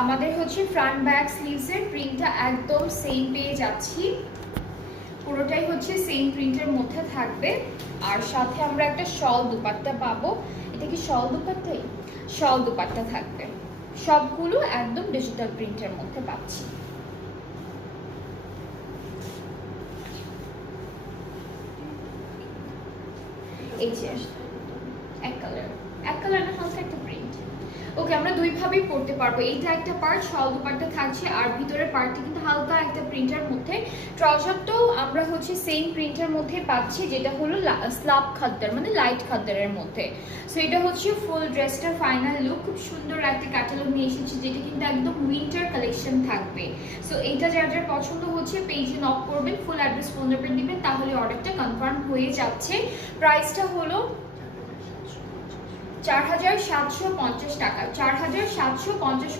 আমাদের হচ্ছে front back স্লিভসের প্রিন্টটা একদম সেম পেয়ে যাচ্ছি, পুরোটাই হচ্ছে সেম প্রিন্টের মধ্যে থাকবে। আর সাথে আমরা একটা শল দুপাট্টা পাবো। এটা কি শল দুপাট্টাই? শল দুপাট্টা থাকবে। সবগুলো একদম ডিজিটাল প্রিন্টের মধ্যে পাচ্ছি। এই যে এক কালার না, হালকা একটা প্রিন্ট। ওকে, আমরা দুইভাবেই পড়তে পারবো। এইটা একটা পার্ট শল দুপাট্টা থাকছে, আর ভিতরের পার্টটা কিন্তু হালকা একটা প্রিন্টের মধ্যে। ট্রাউজারটাও আমরা হচ্ছে সেম প্রিন্টের মধ্যে পাচ্ছি, যেটা হলো স্লাব খাদ্দার, মানে লাইট খাদ্দারের মধ্যে। সো এটা হচ্ছে ফুল ড্রেসটার ফাইনাল লুক। খুব সুন্দর একটা ক্যাটালগ নিয়ে এসেছি, যেটা কিন্তু একদম উইন্টার কালেকশন থাকবে। সো এইটা যার যার পছন্দ হচ্ছে পেজে নক করবেন, ফুল অ্যাড্রেস ফোন নাম্বার দিবেন, তাহলে অর্ডারটা কনফার্ম হয়ে যাচ্ছে। প্রাইসটা হলো 4750 টাকা, 4750।